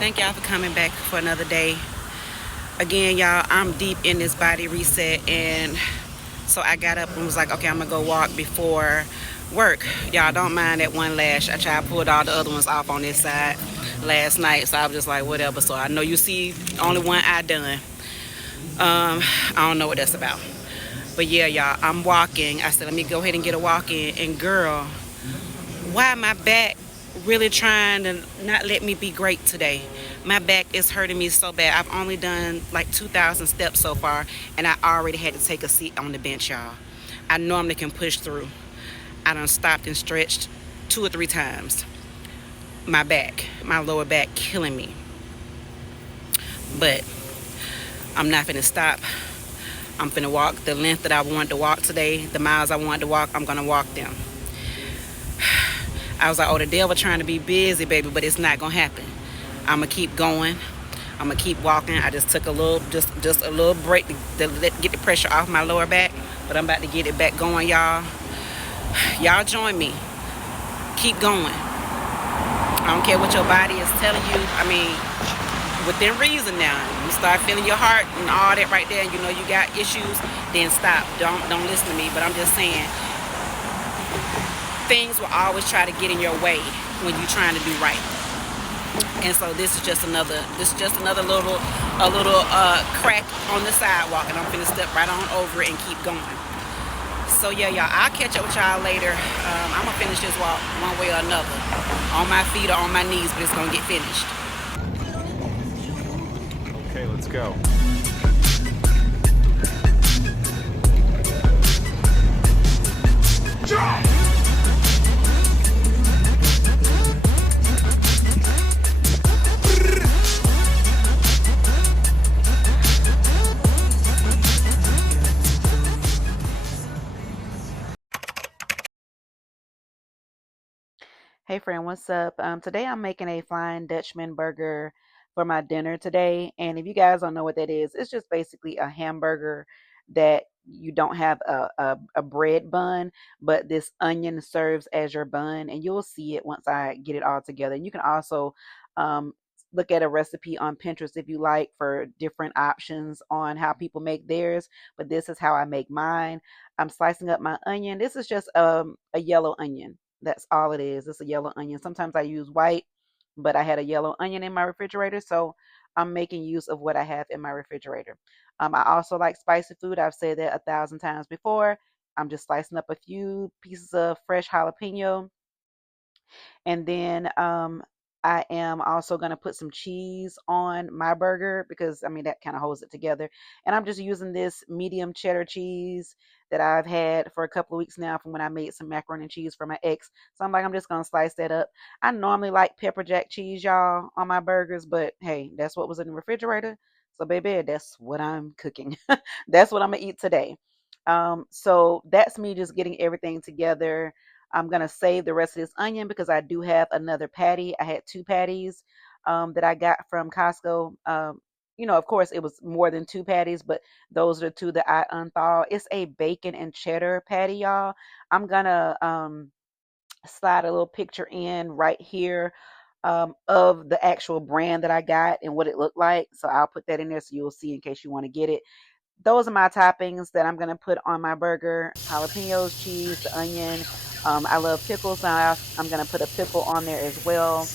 Thank y'all for coming back for another day. Again, y'all, I'm deep in this body reset, and so I got up and was like, okay, I'm gonna go walk before work. Y'all don't mind that one lash. I tried to pull all the other ones off on this side last night, so I was just like, whatever. So I know you see only one I done. I don't know what that's about. But yeah, y'all, I'm walking. I said, let me go ahead and get a walk in. And girl, why my back really trying to not let me be great today? My back is hurting me so bad. I've only done like 2,000 steps so far, and I already had to take a seat on the bench, y'all. I normally can push through. I done stopped and stretched 2 or 3 times. My lower back killing me. But I'm not finna stop. I'm finna walk the length that I wanted to walk today, the miles I wanted to walk, I'm gonna walk them. I was like, oh, the devil trying to be busy, baby, but it's not gonna happen. I'm gonna keep going. I'm gonna keep walking. I just took a little, just a little break to get the pressure off my lower back, but I'm about to get it back going, y'all. Y'all join me. Keep going. I don't care what your body is telling you. I mean, within reason now. You start feeling your heart and all that right there, and you know you got issues, then stop. Don't listen to me. But I'm just saying, things will always try to get in your way when you're trying to do right. And so this is just another little crack on the sidewalk, and I'm finna step right on over it and keep going. So yeah, y'all, I'll catch up with y'all later. I'm gonna finish this walk one way or another, on my feet or on my knees, but it's gonna get finished. Okay, let's go. Hey friend, what's up? Today I'm making a Flying Dutchman burger for my dinner today. And if you guys don't know what that is, it's just basically a hamburger that you don't have a bread bun, but this onion serves as your bun. And you'll see it once I get it all together. And you can also um, look at a recipe on Pinterest if you like for different options on how people make theirs. But this is how I make mine. I'm slicing up my onion. This is just a yellow onion. That's all it is. It's a yellow onion. Sometimes I use white, but I had a yellow onion in my refrigerator, so I'm making use of what I have in my refrigerator. I also like spicy food. I've said that 1,000 times before. I'm just slicing up a few pieces of fresh jalapeno, and then I am also going to put some cheese on my burger because, I mean, that kind of holds it together. And I'm just using this medium cheddar cheese that I've had for a couple of weeks now from when I made some macaroni and cheese for my ex. So I'm like, I'm just going to slice that up. I normally like pepper jack cheese, y'all, on my burgers, but hey, that's what was in the refrigerator. So, baby, that's what I'm cooking. That's what I'm going to eat today. So that's me just getting everything together. I'm going to save the rest of this onion because I do have another patty. I had 2 patties that I got from Costco. Of course, it was more than 2 patties, but those are the 2 that I unthawed. It's a bacon and cheddar patty, y'all. I'm going to slide a little picture in right here of the actual brand that I got and what it looked like. So I'll put that in there so you'll see in case you want to get it. Those are my toppings that I'm going to put on my burger: jalapenos, cheese, the onion. I love pickles, so I'm going to put a pickle on there as well.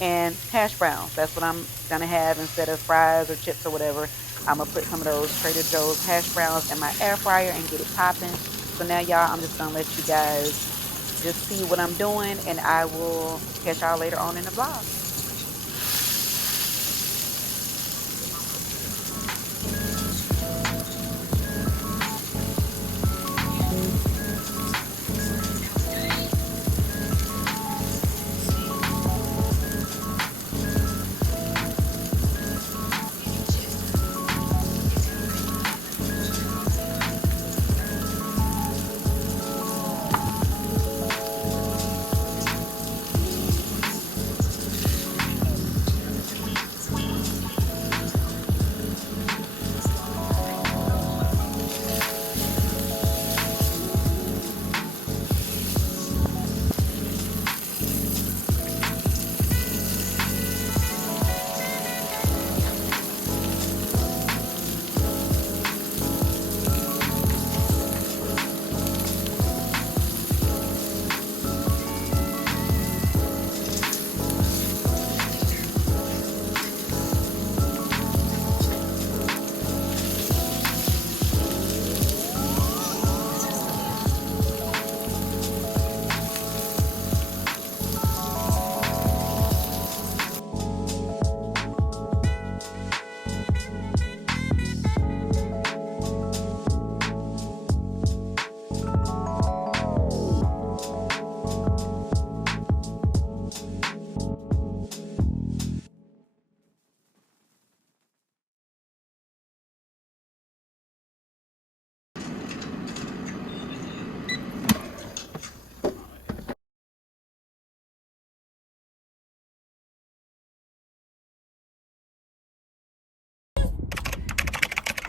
And hash browns. That's what I'm going to have instead of fries or chips or whatever. I'm going to put some of those Trader Joe's hash browns in my air fryer and get it popping. So now, y'all, I'm just going to let you guys just see what I'm doing, and I will catch y'all later on in the vlog.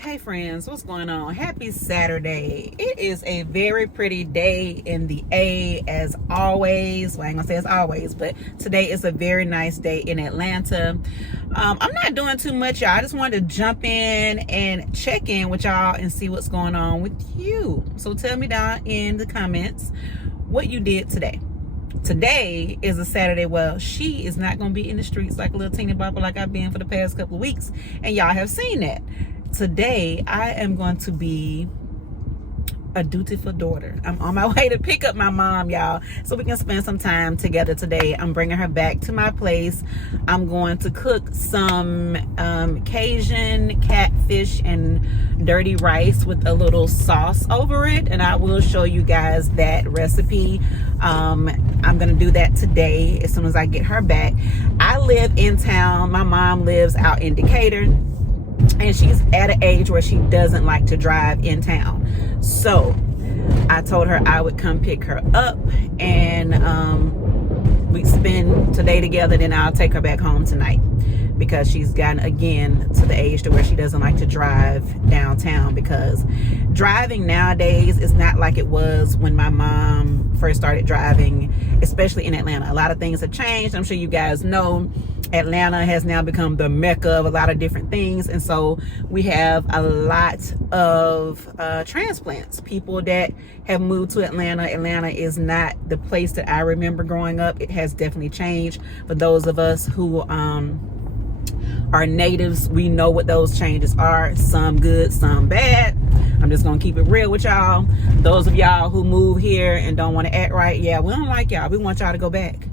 Hey friends, what's going on? Happy Saturday. It is a very pretty day in the A as always. Well, I ain't gonna say as always, but today is a very nice day in Atlanta. I'm not doing too much, y'all. I just wanted to jump in and check in with y'all and see what's going on with you. So tell me down in the comments what you did today. Today is a Saturday. Well, she is not going to be in the streets like a little teeny bopper like I've been for the past couple of weeks, and y'all have seen that. Today I am going to be a dutiful daughter. I'm on my way to pick up my mom, y'all, so we can spend some time together today. I'm bringing her back to my place. I'm going to cook some Cajun catfish and dirty rice with a little sauce over it, and I will show you guys that recipe. I'm gonna do that today as soon as I get her back. I live in town. My mom lives out in Decatur, and she's at an age where she doesn't like to drive in town. So I told her I would come pick her up, and we'd spend today together, then I'll take her back home tonight, because she's gotten again to the age to where she doesn't like to drive downtown, because driving nowadays is not like it was when my mom first started driving, especially in Atlanta. A lot of things have changed. I'm sure you guys know Atlanta has now become the mecca of a lot of different things, and so we have a lot of transplants, people that have moved to Atlanta. Atlanta is not the place that I remember growing up. It has definitely changed. For those of us who are natives, we know what those changes are. Some good, some bad. I'm just gonna keep it real with y'all. Those of y'all who move here and don't want to act right, yeah, we don't like y'all. We want y'all to go back.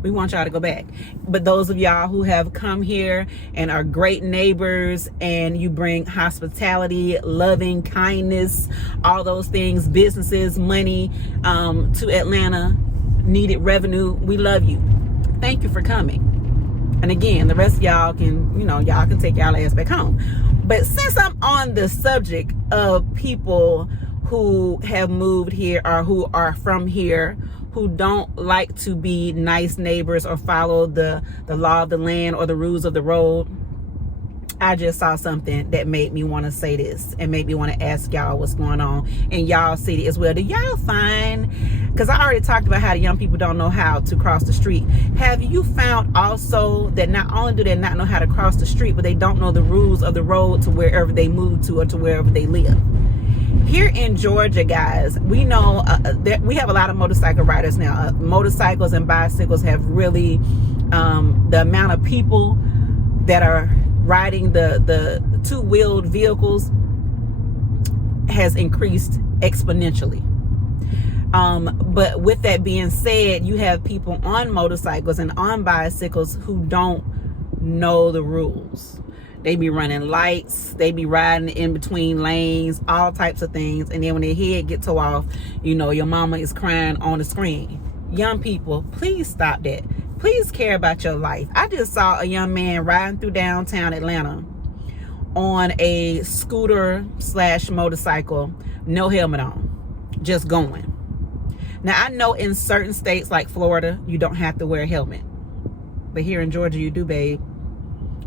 We want y'all to go back. But those of y'all who have come here and are great neighbors, and you bring hospitality, loving kindness, all those things, businesses, money to Atlanta, needed revenue, we love you. Thank you for coming. And again, the rest of y'all can, y'all can take y'all ass back home. But since I'm on the subject of people who have moved here or who are from here, who don't like to be nice neighbors or follow the law of the land or the rules of the road, I just saw something that made me want to say this and made me want to ask y'all what's going on in y'all city as well. Do y'all find, because I already talked about how the young people don't know how to cross the street, have you found also that not only do they not know how to cross the street, but they don't know the rules of the road to wherever they move to or to wherever they live? Here in Georgia, guys, we know that we have a lot of motorcycle riders now. Motorcycles and bicycles have really, the amount of people that are riding the two-wheeled vehicles has increased exponentially. But with that being said, you have people on motorcycles and on bicycles who don't know the rules. They be running lights, they be riding in between lanes, all types of things. And then when their head get tore off, your mama is crying on the screen. Young people, please stop that. Please care about your life. I just saw a young man riding through downtown Atlanta on a scooter / motorcycle, no helmet on, just going. Now, I know in certain states like Florida, you don't have to wear a helmet. But here in Georgia, you do, babe.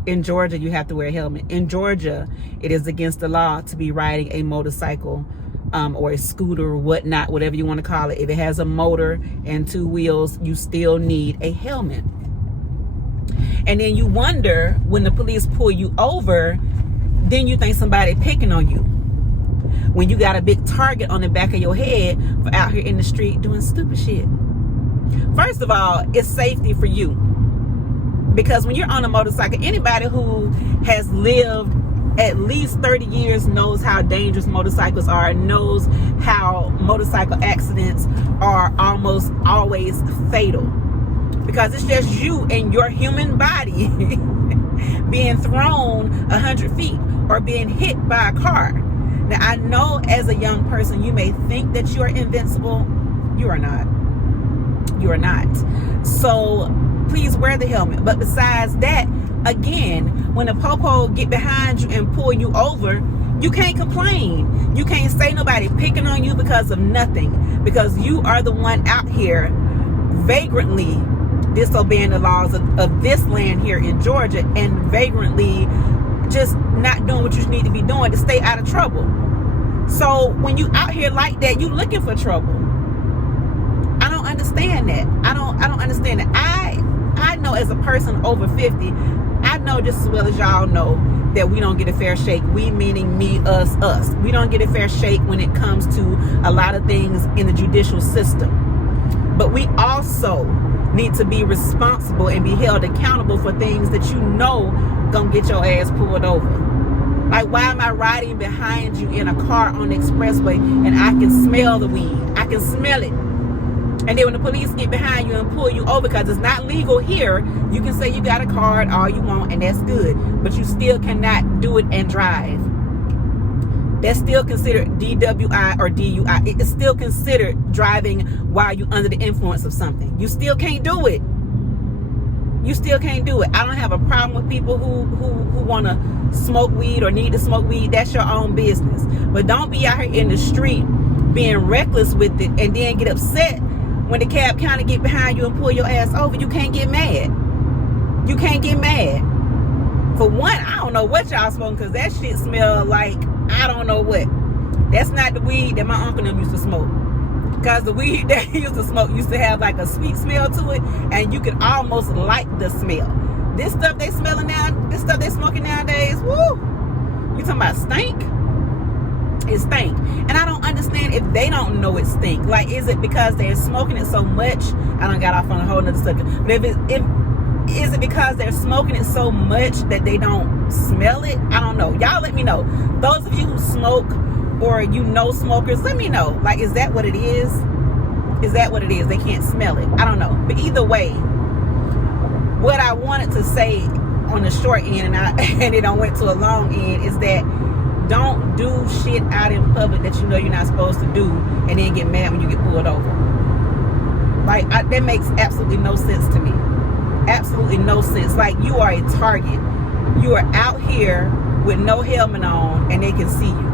In Georgia, you have to wear a helmet. In Georgia, it is against the law to be riding a motorcycle or a scooter or whatnot, whatever you want to call it. If it has a motor and two wheels, you still need a helmet. And then you wonder, when the police pull you over, then you think somebody picking on you, when you got a big target on the back of your head for out here in the street doing stupid shit. First of all, it's safety for you. Because when you're on a motorcycle, anybody who has lived at least 30 years knows how dangerous motorcycles are, knows how motorcycle accidents are almost always fatal. Because it's just you and your human body being thrown 100 feet or being hit by a car. Now, I know as a young person, you may think that you are invincible. You are not. You are not. So please wear the helmet. But besides that, again, when the popo get behind you and pull you over, you can't complain. You can't say nobody picking on you because of nothing. Because you are the one out here vagrantly disobeying the laws of this land here in Georgia, and vagrantly just not doing what you need to be doing to stay out of trouble. So when you out here like that, you looking for trouble. I don't understand that. I don't understand that. I know as a person over 50, I know just as well as y'all know that we don't get a fair shake. We meaning me, us. We don't get a fair shake when it comes to a lot of things in the judicial system. But we also need to be responsible and be held accountable for things that you know gonna get your ass pulled over. Like, why am I riding behind you in a car on the expressway and I can smell the weed? I can smell it. And then when the police get behind you and pull you over, because it's not legal here, you can say you got a card all you want, and that's good. But you still cannot do it and drive. That's still considered DWI or DUI. It's still considered driving while you're under the influence of something. You still can't do it. You still can't do it. I don't have a problem with people who want to smoke weed or need to smoke weed. That's your own business. But don't be out here in the street being reckless with it and then get upset when the cab kind of get behind you and pull your ass over. You can't get mad. You can't get mad. For one, I don't know what y'all smoking, because that shit smell like I don't know what. That's not the weed that my uncle them used to smoke. Because the weed that he used to smoke used to have like a sweet smell to it, and you could almost like the smell. This stuff they smelling now, this stuff they smoking nowadays, woo! You talking about stink? It stink. And I don't understand if they don't know it stink. Like, is it because they're smoking it so much? I done got off on a whole nother subject. But is it because they're smoking it so much that they don't smell it? I don't know. Y'all let me know. Those of you who smoke or you know smokers, let me know. Like, is that what it is? Is that what it is? They can't smell it. I don't know. But either way, what I wanted to say on the short end, and it don't went to a long end, is that don't do shit out in public that you know you're not supposed to do and then get mad when you get pulled over. Like, that makes absolutely no sense to me. Absolutely no sense. Like, you are a target. You are out here with no helmet on and they can see you.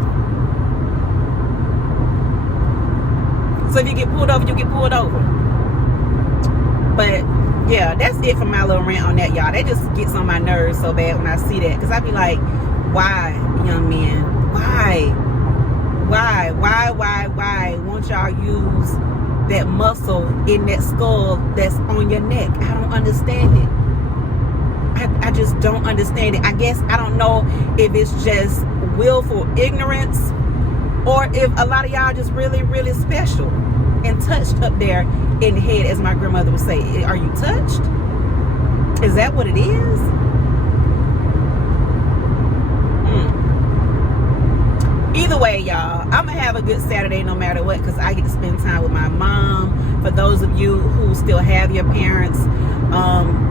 So if you get pulled over, you get pulled over. But yeah, that's it for my little rant on that, y'all. That just gets on my nerves so bad when I see that, because I be like, why, young men? Why won't y'all use that muscle in that skull that's on your neck? I don't understand it. I just don't understand it. I guess I don't know if it's just willful ignorance, or if a lot of y'all just really, really special and touched up there in the head, as my grandmother would say. Are you touched? Is that what it is? Either way, y'all, I'm gonna have a good Saturday no matter what, because I get to spend time with my mom. For those of you who still have your parents,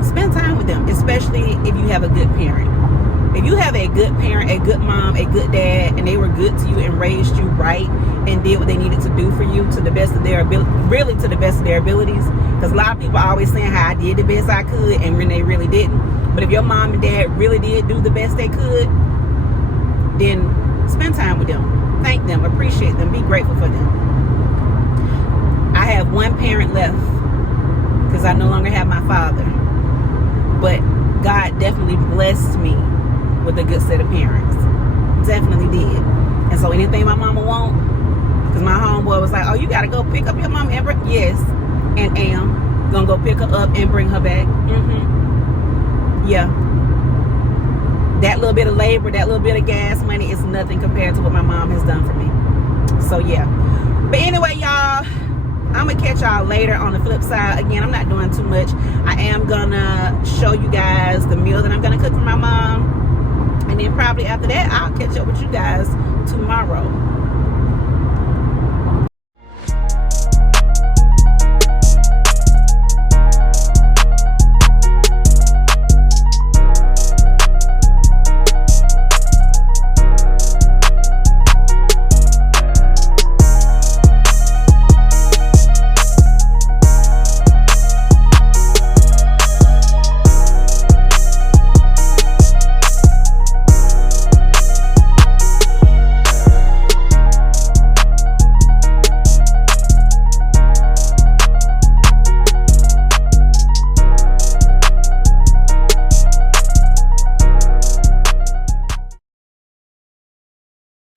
spend time with them, especially if you have a good parent. If you have a good parent, a good mom, a good dad, and they were good to you and raised you right and did what they needed to do for you to the best of their ability, really to the best of their abilities, because a lot of people are always saying how I did the best I could, and when they really didn't. But if your mom and dad really did do the best they could, then spend time with them. Thank them. Appreciate them. Be grateful for them. I have one parent left because I no longer have my father. But God definitely blessed me with a good set of parents. Definitely did. And so anything my mama want, because my homeboy was like, oh, you got to go pick up your mama and bring, yes, and am going to go pick her up and bring her back. Yeah. That little bit of labor, that little bit of gas money is nothing compared to what my mom has done for me. So yeah. But anyway, y'all, I'm gonna catch y'all later on the flip side. Again, I'm not doing too much. I am gonna show you guys the meal that I'm gonna cook for my mom, and then probably after that I'll catch up with you guys tomorrow.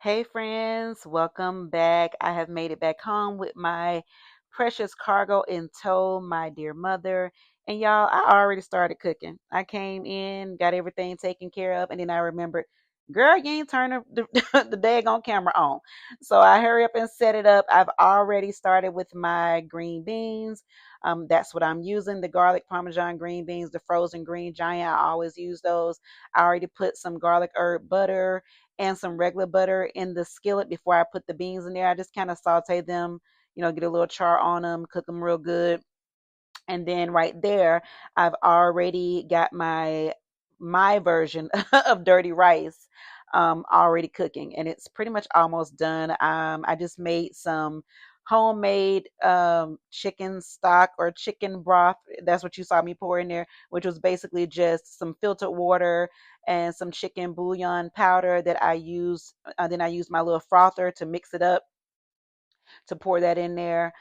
Hey friends, welcome back. I have made it back home with my precious cargo in tow, my dear mother. And y'all, I already started cooking. I came in, got everything taken care of, and then I remembered, girl, you ain't turning the daggone camera on. So I hurry up and set it up. I've already started with my green beans. That's what I'm using, the garlic parmesan green beans, the frozen green giant. I always use those. I already put some garlic herb butter and some regular butter in the skillet before I put the beans in there. I just kind of saute them, get a little char on them, cook them real good. And then right there, I've already got my version of dirty rice already cooking, and it's pretty much almost done. I just made some homemade chicken stock or chicken broth. That's what you saw me pour in there, which was basically just some filtered water and some chicken bouillon powder that I used. Then I used my little frother to mix it up to pour that in there,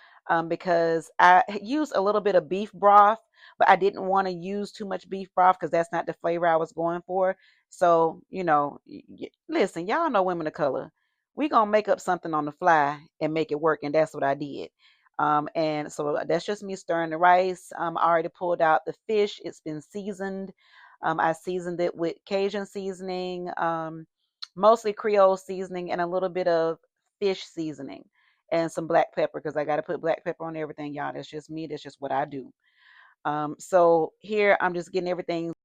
because I used a little bit of beef broth, but I didn't want to use too much beef broth because that's not the flavor I was going for. So, listen, y'all know women of color. We gonna make up something on the fly and make it work, and that's what I did. And so that's just me stirring the rice. I already pulled out the fish. It's been seasoned. I seasoned it with Cajun seasoning, mostly Creole seasoning, and a little bit of fish seasoning and some black pepper because I got to put black pepper on everything, y'all. That's just me. That's just what I do. So here I'm just getting everything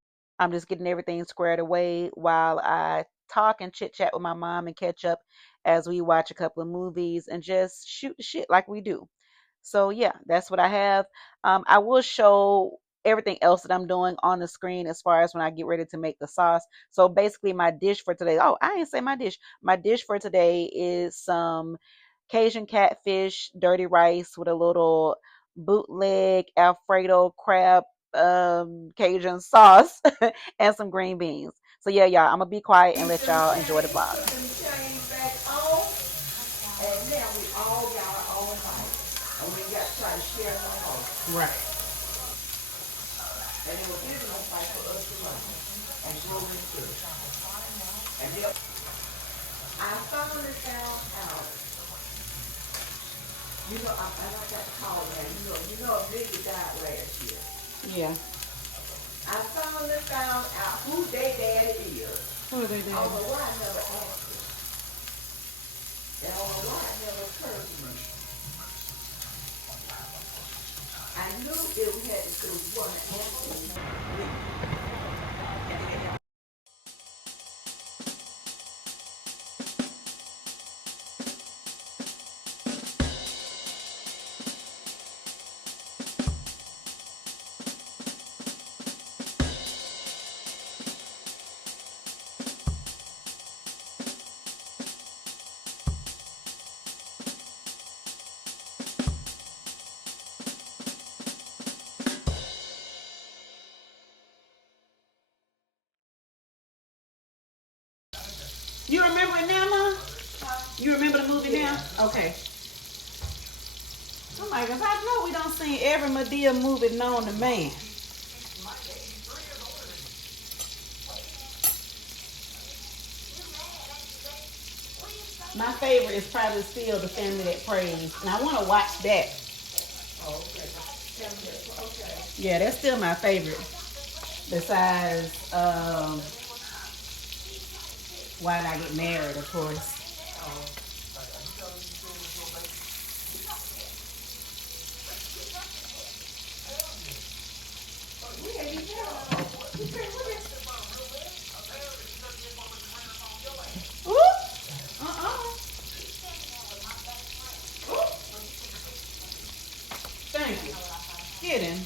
squared away while I talk and chit chat with my mom and catch up as we watch a couple of movies and just shoot the shit like we do. So yeah, that's what I have. I will show everything else that I'm doing on the screen as far as when I get ready to make the sauce. So basically my dish for today, oh, I didn't say my dish. My dish for today is some Cajun catfish, dirty rice with a little bootleg Alfredo crab Cajun sauce and some green beans. So yeah, y'all, I'm gonna be quiet and let y'all enjoy the vlog. Right. And it was his no fight for us to learn and grow into it. I finally found out, I got the call, man, a nigga died last year. Yeah. I finally found out who their daddy is. Who they daddy? Although I never asked him. And although I never occurred to me. I knew it was one that asked me. You remember it now, Mom? You remember the movie now? Okay. Oh my gosh, I know we don't see every Medea movie known to man. My favorite is probably still The Family That Prays, and I want to watch that. Oh, okay. Yeah, that's still my favorite. Besides, Why Did I Get Married, of course. Thank you. Get him.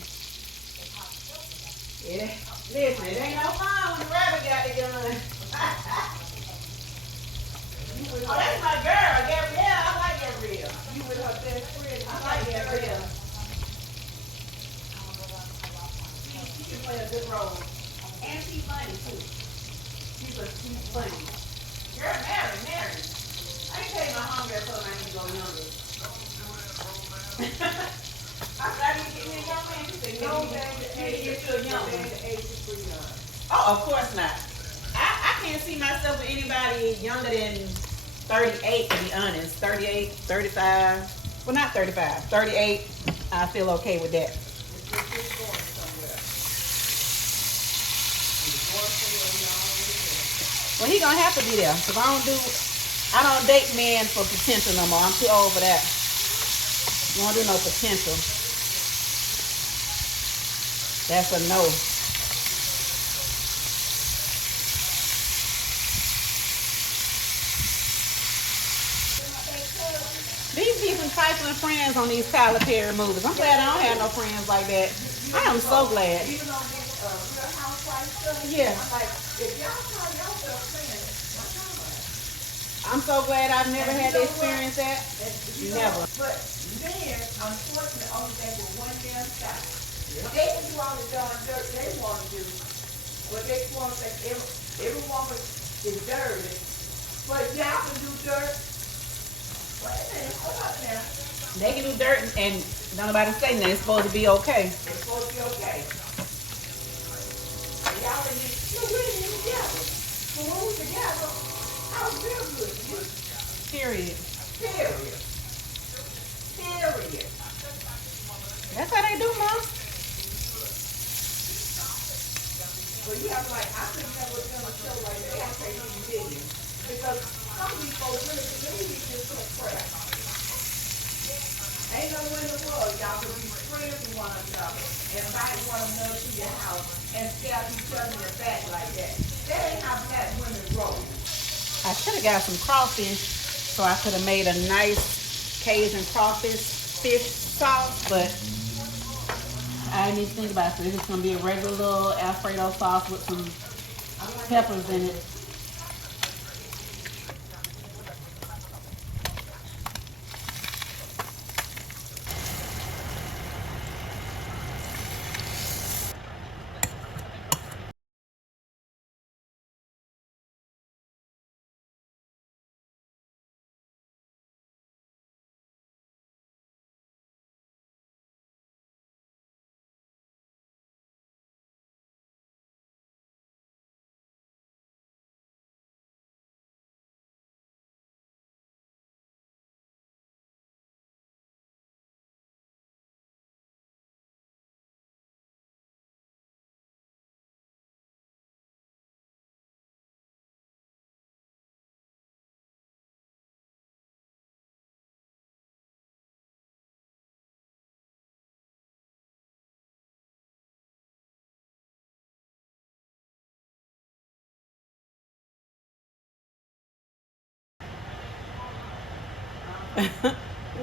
Yeah. Listen, it ain't no fun when the rabbit got the gun. Oh, that's my girl, Gabrielle. I like Gabrielle. You with her best friend. I like Gabrielle. She can play a good role. And she's funny, too. She's funny. Girl, Mary. I ain't tell you my homegirl told me I need to go younger. I need to get me a young man. She said, no, baby, you're still young. Oh, of course not. I can't see myself with anybody younger than 38 to be honest. 38, 35. Well, not 35. 38. I feel okay with that. Well, he gonna have to be there because I don't date men for potential no more. I'm too old for that. You don't do no potential. That's a no. These people trifling friends on these Tyler Perry movies. I'm glad I don't have no friends like that. I am so glad. Yeah. I'm so glad I've never had to experience that. Never. But men, unfortunately, only think with one damn style. They can do all the darn dirt they want to do, but they want to think every woman is dirty. But y'all can do dirt. Wait a minute, hold up now. They can do dirt and don't nobody say nothing. It's supposed to be okay. It's supposed to be okay. Y'all in this, we ain't together. So when we together, I was real good. Period. Period. Period. That's how they do, Mom. But you have like, I think that was on a show like that. They have to say who you did it. Because some of these folks really believe this so crap. Ain't no way in the world y'all can be friends with one another, invite one another to your house, and stab each other in the back like that. That ain't how black women roll. I should have got some crawfish so I could have made a nice Cajun crawfish fish sauce, but I didn't even think about it. It's just going to be a regular little Alfredo sauce with some peppers in it.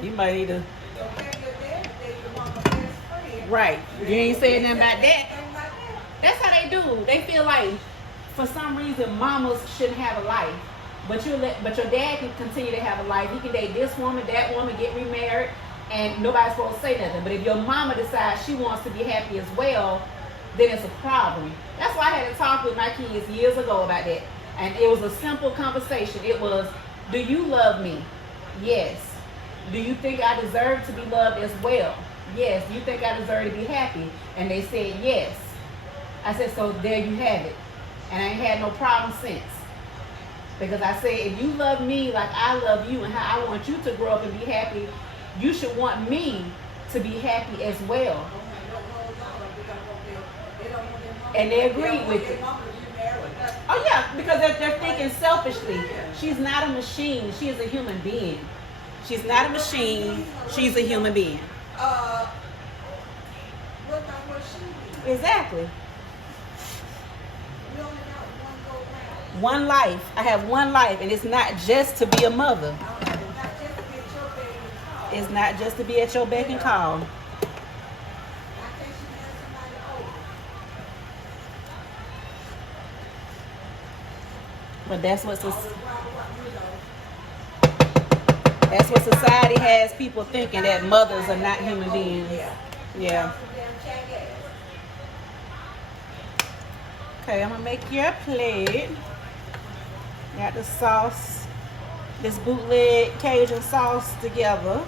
You might need to. Right. You ain't saying nothing about that. That's how they do. They feel like, for some reason, mamas shouldn't have a life, but your dad can continue to have a life. He can date this woman, that woman, get remarried, and nobody's supposed to say nothing. But if your mama decides she wants to be happy as well, then it's a problem. That's why I had to talk with my kids years ago about that, and it was a simple conversation. It was, do you love me? Yes. Do you think I deserve to be loved as well? Yes. Do you think I deserve to be happy? And they said yes. I said, so there you have it. And I ain't had no problem since. Because I said, if you love me like I love you and how I want you to grow up and be happy, you should want me to be happy as well. And they agreed with it. Oh yeah, because they're thinking selfishly. She's not a machine. She is a human being. She's not a machine. She's a human being. Exactly. One life. I have one life, and it's not just to be a mother. It's not just to be at your beck and call. But that's what society has people thinking, that mothers are not human beings. Yeah. Okay, I'm gonna make your plate. Got the sauce, this bootleg Cajun sauce together.